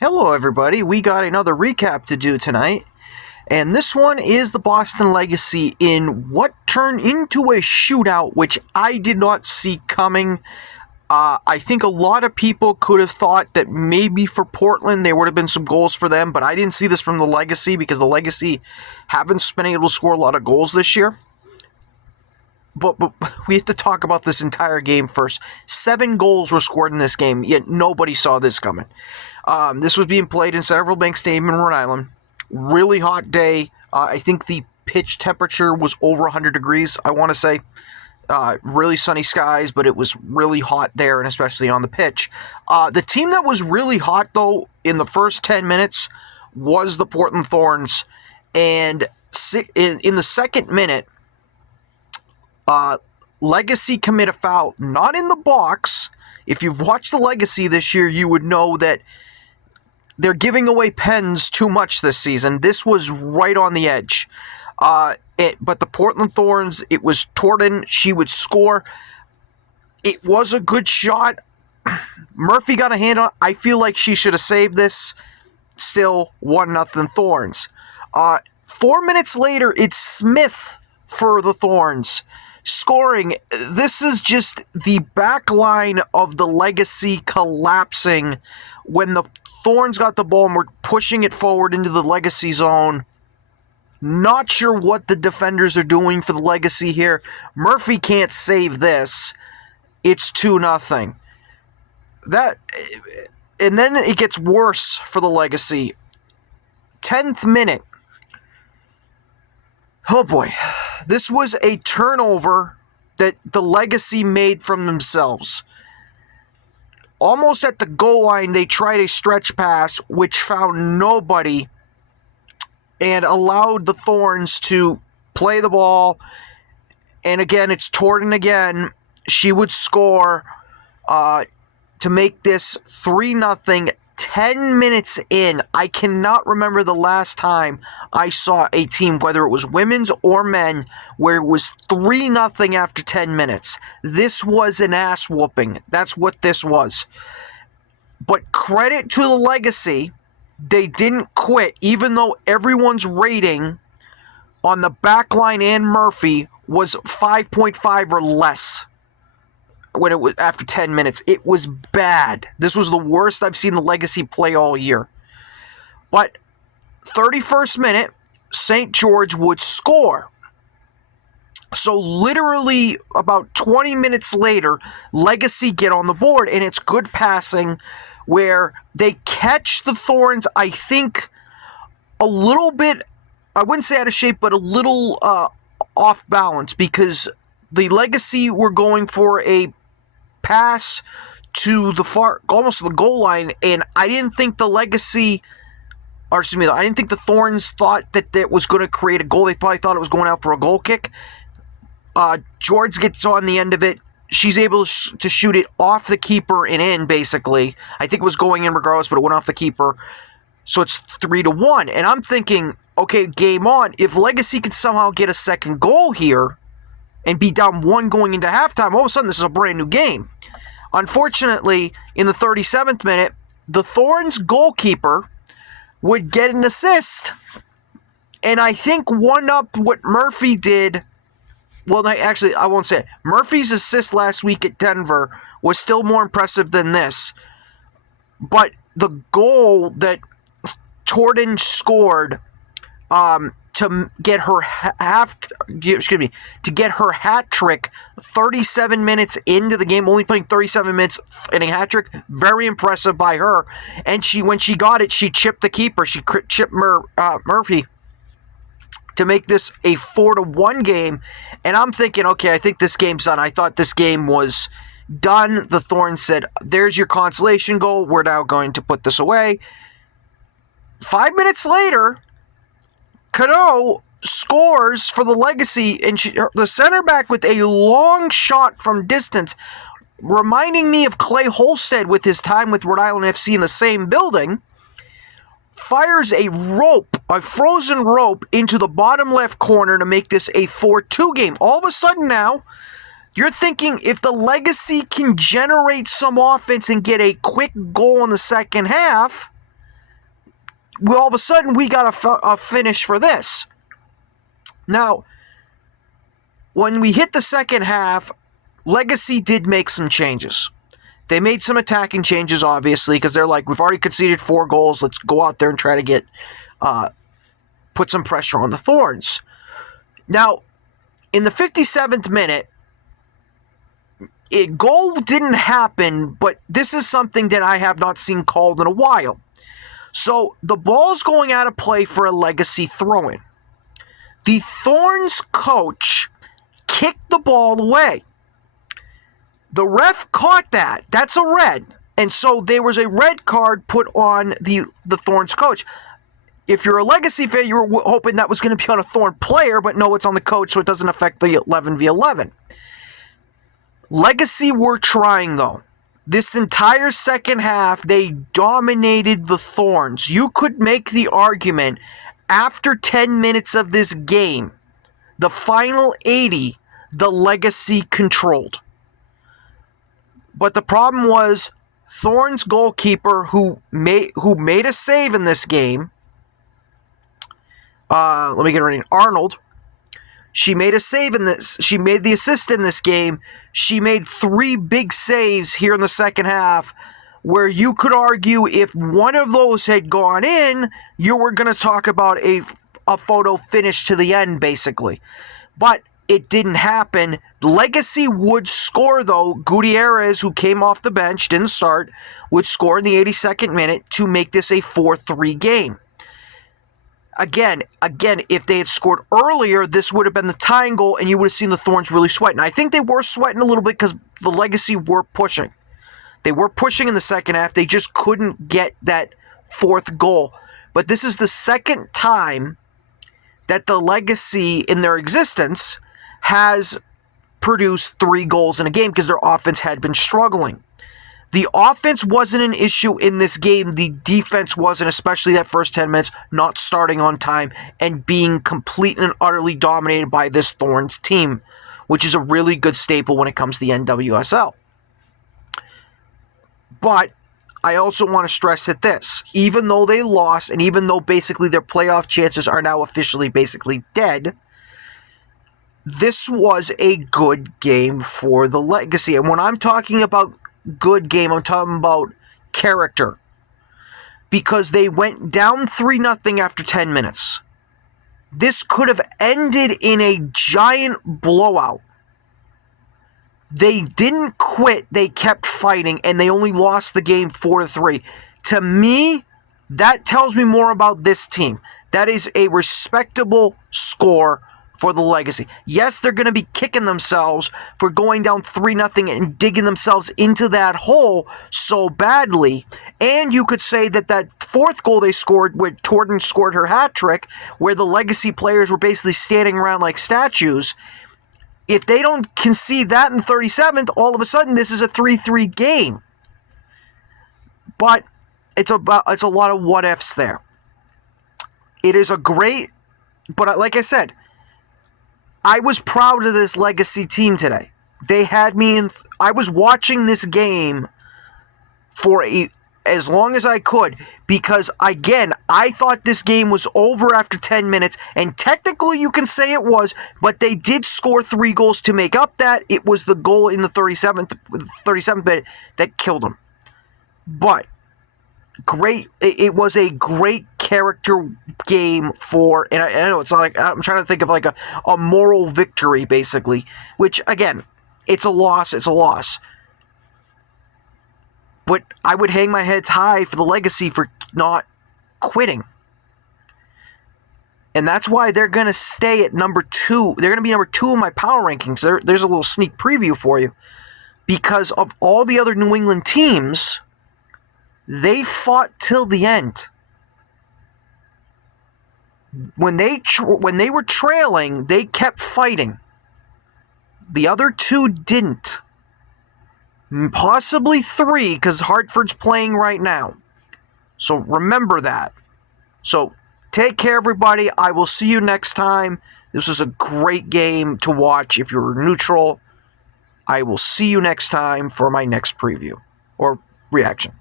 Hello, everybody. We got another recap to do tonight, and this one is the Boston Legacy in what turned into a shootout, which I did not see coming. I think a lot of people could have thought that maybe for Portland there would have been some goals for them, but I didn't see this from the Legacy because the Legacy haven't been able to score a lot of goals this year. But we have to talk about this entire game first. 7 goals were scored in this game, yet nobody saw this coming. This was being played in Centerville Bank Stadium in Rhode Island. Really hot day. I think the pitch temperature was over 100 degrees, I want to say. Really sunny skies, but it was really hot there, and especially on the pitch. The team that was really hot, though, in the first 10 minutes was the Portland Thorns. And in the second minute, Legacy commit a foul, not in the box. If you've watched the Legacy this year, you would know that they're giving away pens too much this season. This was right on the edge. But the Portland Thorns, it was Torden. She would score. It was a good shot. Murphy got a hand on it. I feel like she should have saved this. Still 1-0 Thorns. 4 minutes later, it's Smith for the Thorns scoring. This is just the back line of the Legacy collapsing when the Thorns got the ball and were pushing it forward into the Legacy zone. Not sure what the defenders are doing for the Legacy here. Murphy can't save this. It's 2-0. And then it gets worse for the Legacy. 10th minute. Oh boy. This was a turnover that the Legacy made from themselves. Almost at the goal line, they tried a stretch pass, which found nobody and allowed the Thorns to play the ball. And again, it's Torden again. She would score to make this 3-0. 10 minutes in. I cannot remember the last time I saw a team, whether it was women's or men, where it was 3-0 after 10 minutes. This was an ass whooping. That's what this was. But credit to the Legacy, they didn't quit, even though everyone's rating on the back line and Murphy was 5.5 or less. When it was after 10 minutes, it was bad. This was the worst I've seen the Legacy play all year. But 31st minute, St. George would score. So literally about 20 minutes later, Legacy get on the board, and it's good passing where they catch the Thorns, I think, a little bit, I wouldn't say out of shape, but a little off balance, because the Legacy were going for a pass to the far, almost to the goal line, and I didn't think the Legacy, or excuse me, I didn't think the Thorns thought that that was going to create a goal. They probably thought it was going out for a goal kick. George gets on the end of it. She's able to shoot it off the keeper and in, basically. I think it was going in regardless, but it went off the keeper. So it's 3-1. And I'm thinking, okay, game on. If Legacy can somehow get a second goal here and be down 1 going into halftime, all of a sudden this is a brand new game. Unfortunately, in the 37th minute, the Thorns goalkeeper would get an assist. And I think one up what Murphy did. Well, actually, I won't say it. Murphy's assist last week at Denver was still more impressive than this. But the goal that Torden scored to get her to get her hat trick 37 minutes into the game, only playing 37 minutes in a hat trick, very impressive by her. And when she got it, she chipped the keeper. She chipped Murphy to make this a 4-1 game. And I'm thinking, okay, I think this game's done. I thought this game was done. The Thorns said, there's your consolation goal. We're now going to put this away. 5 minutes later, Cano scores for the Legacy, and the center back with a long shot from distance, reminding me of Clay Holstead with his time with Rhode Island FC in the same building, fires a frozen rope into the bottom left corner to make this a 4-2 game. All of a sudden now, you're thinking if the Legacy can generate some offense and get a quick goal in the second half, all of a sudden we got a finish for this. Now, when we hit the second half, Legacy did make some changes. They made some attacking changes, obviously, because they're like, we've already conceded 4 goals. Let's go out there and try to put some pressure on the Thorns. Now, in the 57th minute, a goal didn't happen, but this is something that I have not seen called in a while. So the ball's going out of play for a Legacy throw-in. The Thorns coach kicked the ball away. The ref caught that. That's a red. And so there was a red card put on the Thorns coach. If you're a Legacy fan, you were hoping that was going to be on a Thorn player, but no, it's on the coach, so it doesn't affect the 11v11. Legacy were trying, though. This entire second half, they dominated the Thorns. You could make the argument, after 10 minutes of this game, the final 80, the Legacy controlled. But the problem was, Thorns goalkeeper, who made a save in this game, let me get her name, Arnold. She made a save in this. She made the assist in this game. She made 3 big saves here in the second half, where you could argue if one of those had gone in, you were going to talk about a photo finish to the end, basically. But it didn't happen. Legacy would score, though. Gutierrez, who came off the bench, didn't start, would score in the 82nd minute to make this a 4-3 game. Again, if they had scored earlier, this would have been the tying goal, and you would have seen the Thorns really sweating. I think they were sweating a little bit because the Legacy were pushing. They were pushing in the second half. They just couldn't get that 4th goal. But this is the second time that the Legacy, in their existence, has produced 3 goals in a game because their offense had been struggling. The offense wasn't an issue in this game. The defense wasn't, especially that first 10 minutes, not starting on time and being complete and utterly dominated by this Thorns team, which is a really good staple when it comes to the NWSL. But I also want to stress that this, even though they lost and even though basically their playoff chances are now officially basically dead, this was a good game for the Legacy. And when I'm talking about good game, I'm talking about character, because they went down 3-0 after 10 minutes. This could have ended in a giant blowout. They didn't quit, they kept fighting, and they only lost the game 4-3. To me, that tells me more about this team. That is a respectable score for the Legacy. Yes, they're going to be kicking themselves for going down 3-0 and digging themselves into that hole so badly. And you could say that 4th goal they scored, where Torden scored her hat trick, where the Legacy players were basically standing around like statues. If they don't concede that in the 37th, all of a sudden this is a 3-3 game. But it's a lot of what ifs there. It is a great, but like I said, I was proud of this Legacy team today. They had me in. I was watching this game for as long as I could because, again, I thought this game was over after 10 minutes, and technically you can say it was, but they did score 3 goals to make up that. It was the goal in the 37th minute that killed them. But great. It was a great character game for, and I know it's not like, I'm trying to think of like a moral victory, basically, which, again, it's a loss. But I would hang my heads high for the Legacy for not quitting. And that's why they're going to stay at number 2. They're going to be number 2 in my power rankings. There's a little sneak preview for you. Because of all the other New England teams, they fought till the end. When they were trailing, they kept fighting. The other 2 didn't. Possibly 3, because Hartford's playing right now. So remember that. So take care, everybody. I will see you next time. This was a great game to watch if you're neutral. I will see you next time for my next preview or reaction.